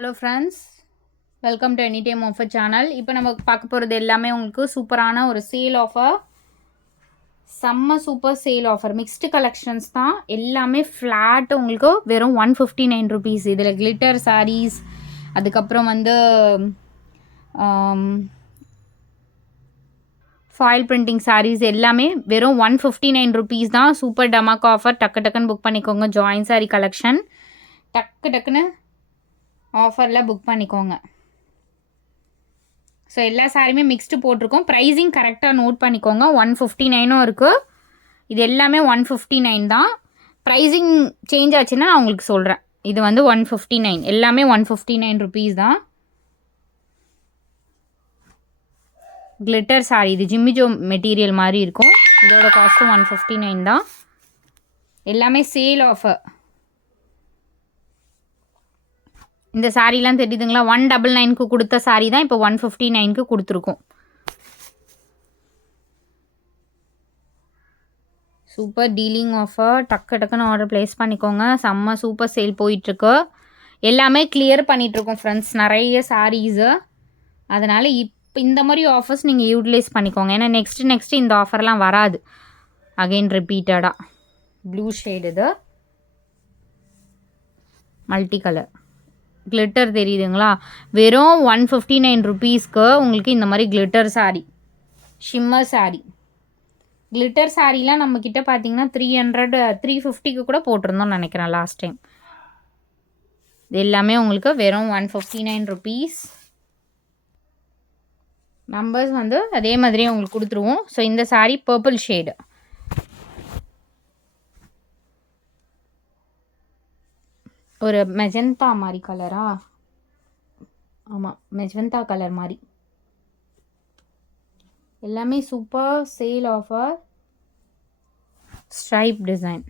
Hello friends, welcome to any time offer channel. இப்போ நம்ம பார்க்க போகிறது எல்லாமே உங்களுக்கு சூப்பரான ஒரு சேல் ஆஃபர், செம்ம super sale offer. Mixed collections தான் எல்லாமே. ஃப்ளாட் உங்களுக்கு வெறும் 159 ருபீஸ். இதில் கிளிட்டர் சாரீஸ், அதுக்கப்புறம் வந்து ஃபாயில் பிரிண்டிங் சாரீஸ் எல்லாமே வெறும் 159 ருபீஸ் தான். Super dhamaka offer. டக்கு டக்குன்னு புக் பண்ணிக்கோங்க. ஜாயின் சாரீ கலெக்ஷன் டக்குன்னு ஆஃபரில் புக் பண்ணிக்கோங்க. ஸோ எல்லா சாரியுமே மிக்ஸ்டு போட்டிருக்கோம். ப்ரைஸிங் கரெக்டாக நோட் பண்ணிக்கோங்க. 159 இருக்குது. இது எல்லாமே 159 தான். ப்ரைஸிங் சேஞ்ச் ஆச்சுன்னா நான் உங்களுக்கு சொல்கிறேன். இது வந்து 159, எல்லாமே 159 ருபீஸ் தான். கிளிட்டர் சாரி, இது ஜிம்மிஜோ மெட்டீரியல் மாதிரி இருக்கும். இதோட காஸ்ட்டும் 159 தான். எல்லாமே சேல் ஆஃபர். இந்த சாரீலாம் தெரியுதுங்களா? 199க்கு கொடுத்த சாரீ தான் இப்போ 159க்கு கொடுத்துருக்கோம். Super dealing offer. டக்குன்னு ஆர்டர் ப்ளேஸ் பண்ணிக்கோங்க. செம்ம சூப்பர் சேல் போயிட்டுருக்கு. எல்லாமே கிளியர் பண்ணிகிட்ருக்கோம் ஃப்ரெண்ட்ஸ், நிறைய சாரீஸு. அதனால் இப்போ இந்த மாதிரி ஆஃபர்ஸ் நீங்கள் யூட்டிலைஸ் பண்ணிக்கோங்க. ஏன்னா நெக்ஸ்ட்டு இந்த ஆஃபர்லாம் வராது அகெயின் ரிப்பீட்டடாக. ப்ளூ ஷேடு, இது மல்டி கலர் கிளிட்டர் தெரியுதுங்களா? வெறும் 159 ருபீஸ்க்கு உங்களுக்கு இந்த மாதிரி glitter sari, shimmer sari. Glitter சாரீலாம் நம்மக்கிட்ட பார்த்தீங்கன்னா 300 350க்கு கூட போட்டிருந்தோம்னு நினைக்கிறேன் லாஸ்ட் டைம். இது எல்லாமே உங்களுக்கு வெறும் 159 ருபீஸ். நம்பர்ஸ் வந்து அதே மாதிரியே உங்களுக்கு கொடுத்துருவோம். ஸோ இந்த சாரீ பர்பிள் ஷேடு, ஒரு மெஜந்தா மாதிரி கலரா? ஆமாம், மெஜந்தா கலர் மாதிரி. எல்லாமே super sale offer. Stripe design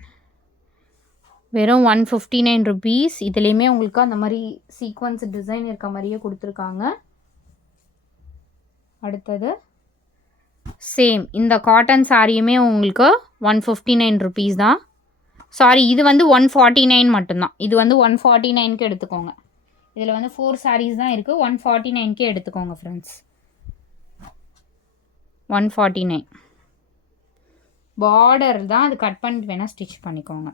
வெறும் 159 ருபீஸ். இதுலேயுமே உங்களுக்கு அந்த மாதிரி சீக்வன்ஸ் டிசைன் இருக்க மாதிரியே கொடுத்துருக்காங்க. அடுத்தது சேம் இந்த காட்டன் சாரியுமே உங்களுக்கு 159 ருபீஸ் தான். சாரி, இது வந்து 149 மட்டும்தான். இது வந்து 149க்கு எடுத்துக்கோங்க. இதில் வந்து 4 சாரீஸ் தான் இருக்குது. 149க்கு எடுத்துக்கோங்க ஃப்ரெண்ட்ஸ். 149 பார்டர் தான், அது கட் பண்ணிட்டு வேணால் ஸ்டிச் பண்ணிக்கோங்க.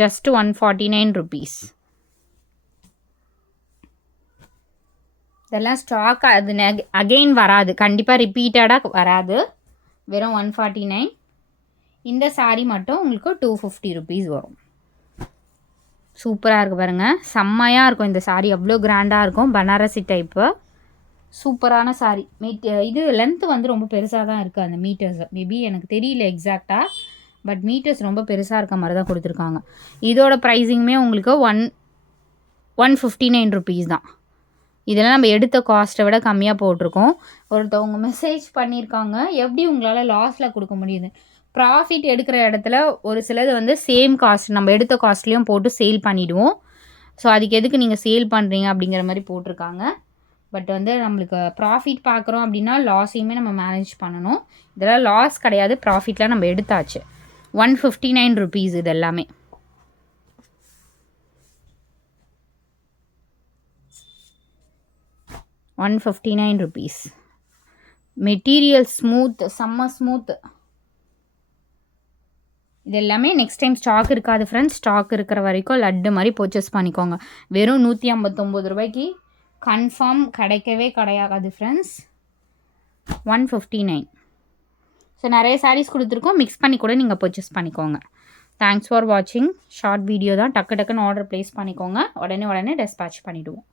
Just 149 rupees. இதெல்லாம் ஸ்டாக் அது அகெயின் வராது, கண்டிப்பாக ரிப்பீட்டடாக வராது. வெறும் 149. இந்த சாரீ மட்டும் உங்களுக்கு 250 ருபீஸ் வரும். சூப்பராக இருக்குது பாருங்கள், செம்மையாக இருக்கும் இந்த சாரீ. அவ்வளோ கிராண்டாக இருக்கும். பனாரசி டைப்பு சூப்பரான சாரீ. இது லென்த்து வந்து ரொம்ப பெருசாக தான் இருக்குது. அந்த மீட்டர்ஸ் மேபி எனக்கு தெரியல எக்ஸாக்டாக, பட் மீட்டர்ஸ் ரொம்ப பெருசாக இருக்க மாதிரி தான் கொடுத்துருக்காங்க. இதோட ப்ரைஸிங்குமே உங்களுக்கு 159 ருபீஸ் தான். இதெல்லாம் நம்ம எடுத்த காஸ்ட்டை விட கம்மியாக போட்டிருக்கோம். ஒருத்தவங்க மெசேஜ் பண்ணியிருக்காங்க, எப்படி உங்களால் லாஸில் கொடுக்க முடியுது? ப்ராஃபிட் எடுக்கிற இடத்துல ஒரு சிலது வந்து சேம் காஸ்ட் நம்ம எடுத்த காஸ்ட்லேயும் போட்டு சேல் பண்ணிவிடுவோம். ஸோ அதுக்கு எதுக்கு நீங்கள் சேல் பண்ணுறீங்க அப்படிங்கிற மாதிரி போட்டிருக்காங்க. பட் வந்து நம்மளுக்கு ப்ராஃபிட் பார்க்குறோம் அப்படின்னா லாஸையுமே நம்ம மேனேஜ் பண்ணணும். இதெல்லாம் லாஸ் கிடையாது, ப்ராஃபிட்லாம் நம்ம எடுத்தாச்சு. 159 ருபீஸ் இது எல்லாமே. ₹159. மெட்டீரியல் ஸ்மூத், செம்ம ஸ்மூத். இது எல்லாமே நெக்ஸ்ட் டைம் ஸ்டாக் இருக்காது ஃப்ரெண்ட்ஸ். ஸ்டாக் இருக்கிற வரைக்கும் லட்டு மாதிரி பர்ச்சேஸ் பண்ணிக்கோங்க. வெறும் 159 ரூபாய்க்கு கன்ஃபார்ம் கிடைக்கவே கிடையாது ஃப்ரெண்ட்ஸ். 159. ஸோ நிறைய சாரீஸ் கொடுத்துருக்கோம், மிக்ஸ் பண்ணி கூட நீங்கள் பர்ச்சேஸ் பண்ணிக்கோங்க. தேங்க்ஸ் ஃபார் வாட்சிங். ஷார்ட் வீடியோ தான், டக்குன்னு ஆர்டர் ப்ளேஸ் பண்ணிக்கோங்க. உடனே டெஸ்பேட்ச் பண்ணிவிடுவோம்.